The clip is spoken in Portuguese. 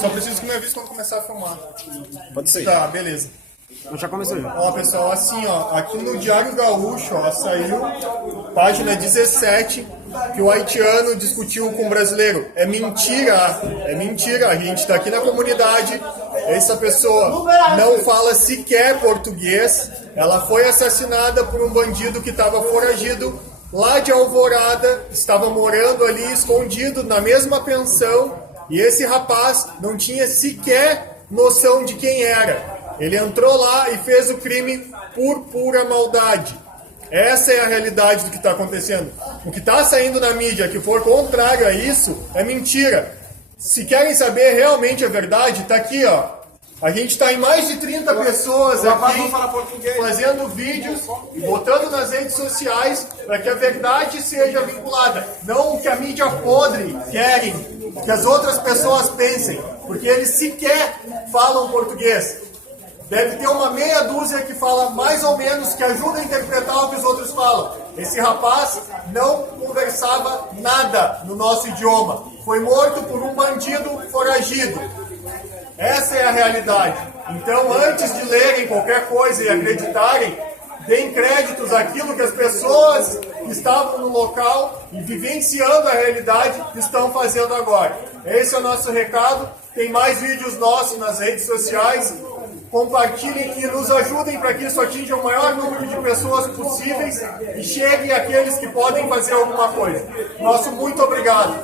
Só preciso que me avise quando começar a filmar. Pode ser. Tá, beleza. Eu já comecei. Ó, pessoal, assim, ó, aqui no Diário Gaúcho, ó, saiu página 17 que o haitiano discutiu com o brasileiro. É mentira, a gente tá aqui na comunidade, essa pessoa não fala sequer português, ela foi assassinada por um bandido que estava foragido lá de Alvorada, estava morando ali escondido na mesma pensão, e esse rapaz não tinha sequer noção de quem era. Ele entrou lá e fez o crime por pura maldade. Essa é a realidade do que está acontecendo. O que está saindo na mídia que for contrário a isso é mentira. Se querem saber realmente a verdade, está aqui, ó. A gente está em mais de 30 pessoas aqui fazendo vídeos e botando nas redes sociais para que a verdade seja vinculada. Não o que a mídia podre querem que as outras pessoas pensem, porque eles sequer falam português. Deve ter uma meia dúzia que fala mais ou menos, que ajuda a interpretar o que os outros falam. Esse rapaz não conversava nada no nosso idioma. Foi morto por um bandido foragido. Essa é a realidade. Então, antes de lerem qualquer coisa e acreditarem, deem créditos àquilo que as pessoas que estavam no local e vivenciando a realidade estão fazendo agora. Esse é o nosso recado. Tem mais vídeos nossos nas redes sociais. Compartilhem e nos ajudem para que isso atinja o maior número de pessoas possíveis e chegue àqueles que podem fazer alguma coisa. Nosso muito obrigado.